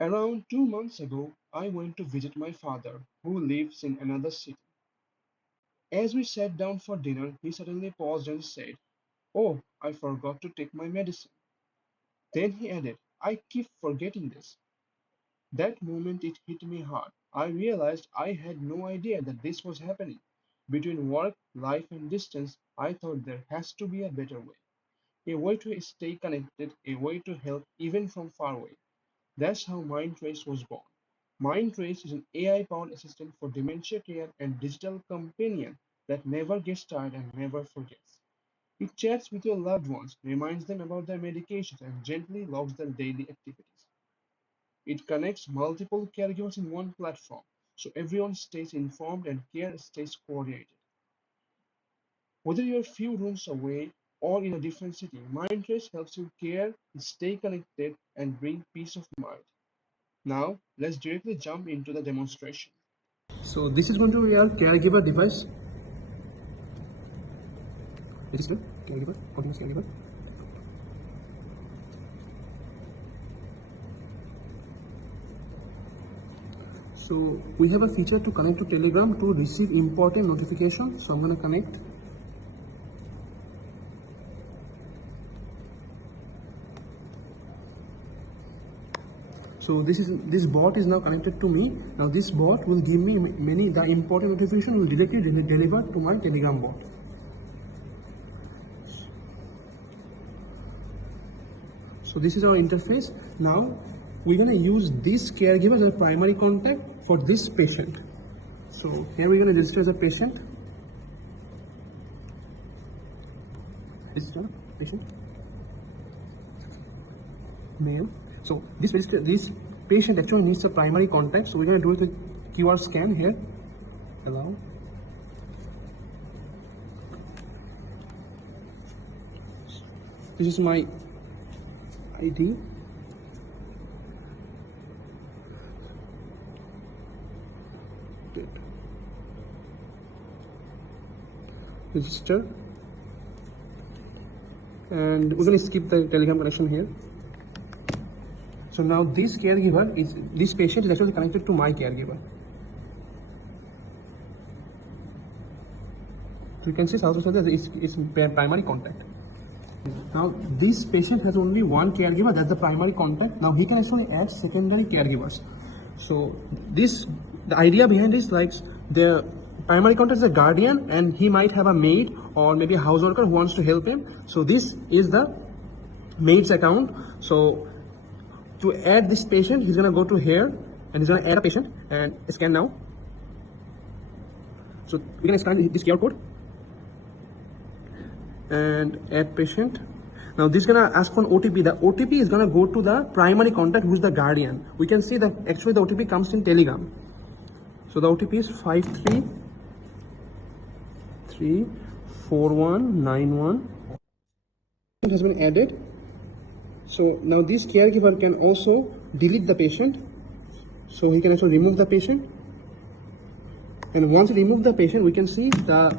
Around 2 months ago, I went to visit my father, who lives in another city. As we sat down for dinner, he suddenly paused and said, "Oh, I forgot to take my medicine." Then he added, "I keep forgetting this." That moment it hit me hard. I realized I had no idea that this was happening. Between work, life, and distance, I thought there has to be a better way. A way to stay connected, a way to help even from far away. That's how MindTrace was born. MindTrace is an AI-powered assistant for dementia care and digital companion that never gets tired and never forgets. It chats with your loved ones, reminds them about their medications, and gently logs their daily activities. It connects multiple caregivers in one platform, so everyone stays informed and care stays coordinated. Whether you're a few rooms away or in a different city, MindTrace helps you care, stay connected, and bring peace of mind. Now, let's directly jump into the demonstration. So this is going to be our caregiver device. It is the caregiver, continuous caregiver. So we have a feature to connect to Telegram to receive important notifications. So I'm going to connect. So this bot is now connected to me. Now this bot will give me the important notification will directly deliver to my Telegram bot. So this is our interface. Now we're gonna use this caregiver as a primary contact for this patient. So here we're gonna register as a patient. Register patient. Name. So this patient actually needs a primary contact. So we're gonna do it with QR scan here. Allow. This is my ID. Register. And we're going to skip the Telegram connection here. So now this patient is actually connected to my caregiver. So you can see South Australia is primary contact. Now this patient has only one caregiver, that's the primary contact. Now he can actually add secondary caregivers. So the idea behind this, like the primary contact is a guardian and he might have a maid or maybe a house worker who wants to help him. So this is the maid's account. So to add this patient, he's gonna go to here and he's gonna add a patient and scan now. So we can scan this QR code and add patient. Now this is gonna ask for an OTP. The OTP is gonna go to the primary contact, who's the guardian. We can see that actually the OTP comes in Telegram. So the OTP is 5334191. It has been added. So now this caregiver can also delete the patient. So he can also remove the patient. And once we remove the patient, we can see the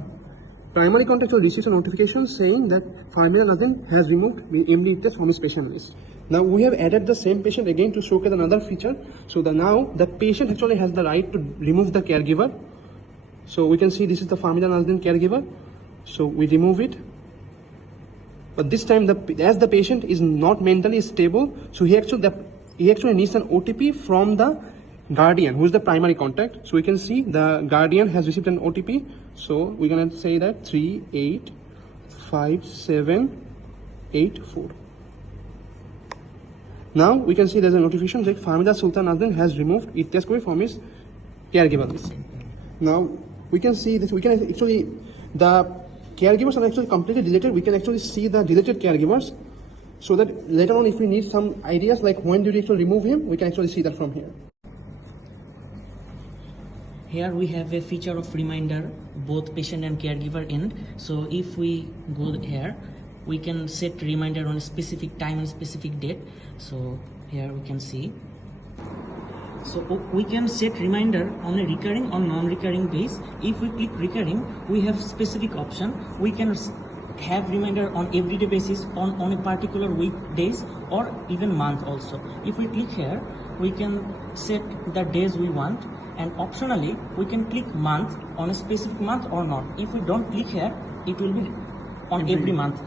primary contact will receive a notification saying that Famila Nazim has removed immediate from his patient list. Now we have added the same patient again to showcase another feature. So now the patient actually has the right to remove the caregiver. So we can see this is the Famila Nazim caregiver. So we remove it. But this time, as the patient is not mentally stable, so he actually needs an OTP from the guardian, who is the primary contact. So we can see the guardian has received an OTP. So we're gonna say that 385784. Now we can see there's a notification that Famida Sultan Azmin has removed Itteskuri from his caregiver list. Now we can see that the caregivers are actually completely deleted. We can actually see the deleted caregivers, so that later on if we need some ideas like when did we actually remove him, we can actually see that from here. Here we have a feature of reminder, both patient and caregiver end. So if we go here, we can set reminder on a specific time and specific date. So here we can see. So we can set reminder on a recurring or non-recurring base. If we click recurring, we have specific option. We can have reminder on everyday basis on a particular weekdays or even month also. If we click here, we can set the days we want, and optionally we can click month on a specific month or not. If we don't click here, it will be on every month,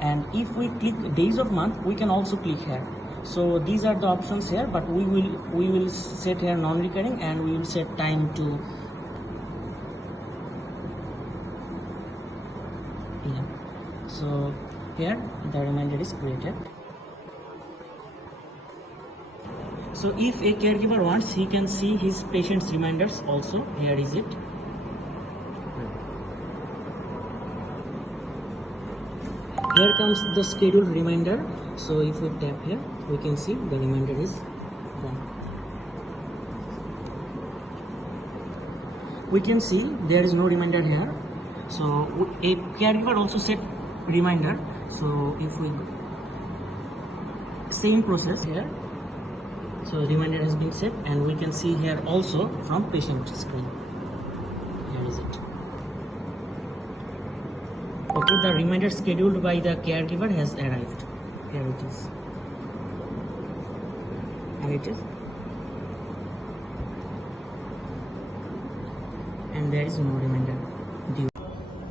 and if we click days of month, we can also click here. So these are the options here, but we will set here non-recurring, and we will set time to So here the reminder is created. So if a caregiver wants, he can see his patient's reminders also. Here is it. Here comes the scheduled reminder. So if we tap here, we can see the reminder is gone. We can see there is no reminder here. So a caregiver also set reminder. So if we same process here, so reminder has been set, and we can see here also from patient screen. Here is it. Okay, the reminder scheduled by the caregiver has arrived. Here it is. Here it is. And there is no reminder due.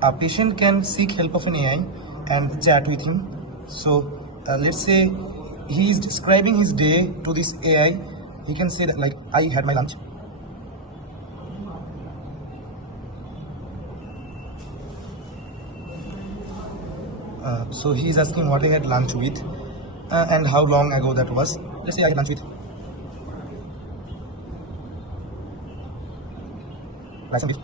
A patient can seek help of an AI and chat with him. So let's say he is describing his day to this AI. He can say that, like, I had my lunch. So he is asking what I had lunch with and how long ago that was. Let's say I had lunch with rice and beef.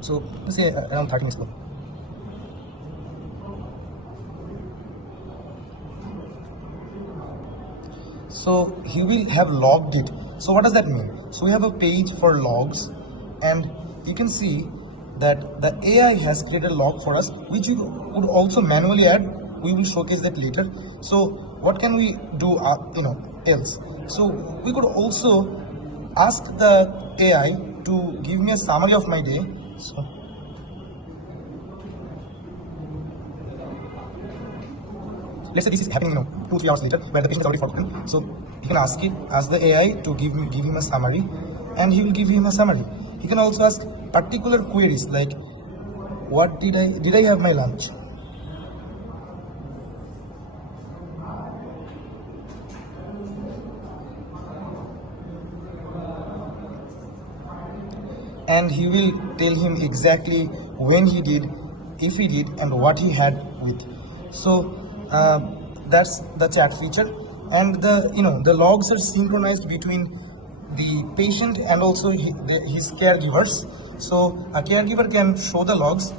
So let's say around 30 minutes ago. So he will have logged it. So what does that mean? So we have a page for logs, and you can see that the AI has created a log for us, which we would also manually add. We will showcase that later. So what can we do else? So we could also ask the AI to give me a summary of my day. So let's say this is happening 2-3 hours later, where the patient is already forgotten. So you can ask the AI to give him a summary, and he will give him a summary. You can also ask particular queries like, what did I have my lunch? And he will tell him exactly when he did, if he did, and what he had with. So that's the chat feature, and the logs are synchronized between the patient and also his caregivers. So a caregiver can show the logs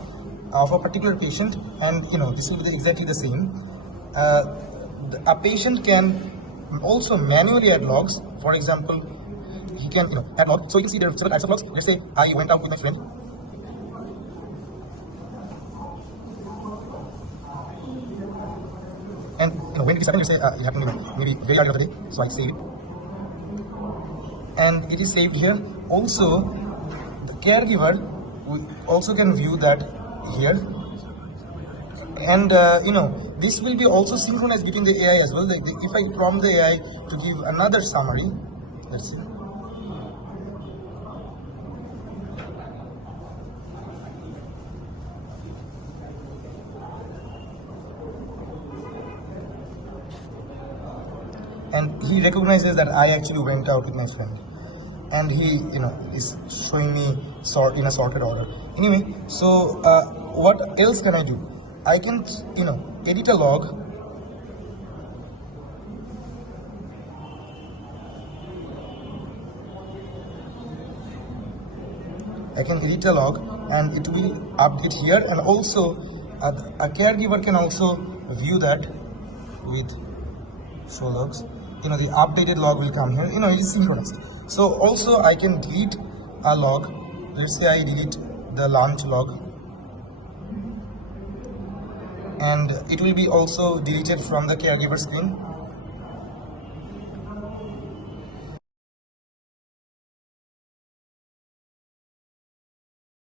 of a particular patient, and this will be exactly the same. A patient can also manually add logs. For example, he can add log. So you can see there are several types of logs. Let's say I went out with my friend, and when it is happening, you say it happened maybe very early of the day. So I save it, and it is saved here. Also, the caregiver also can view that here, and this will be also synchronized between the AI as well. If I prompt the AI to give another summary, let's see. And he recognizes that I actually went out with my friend, and he is showing me in a sorted order. Anyway, so what else can I do? I can edit a log. I can edit a log, and it will update here, and also a caregiver can also view that with show logs. The updated log will come here. It is synchronous. So also I can delete a log. Let's say I delete the lunch log, and it will be also deleted from the caregiver screen.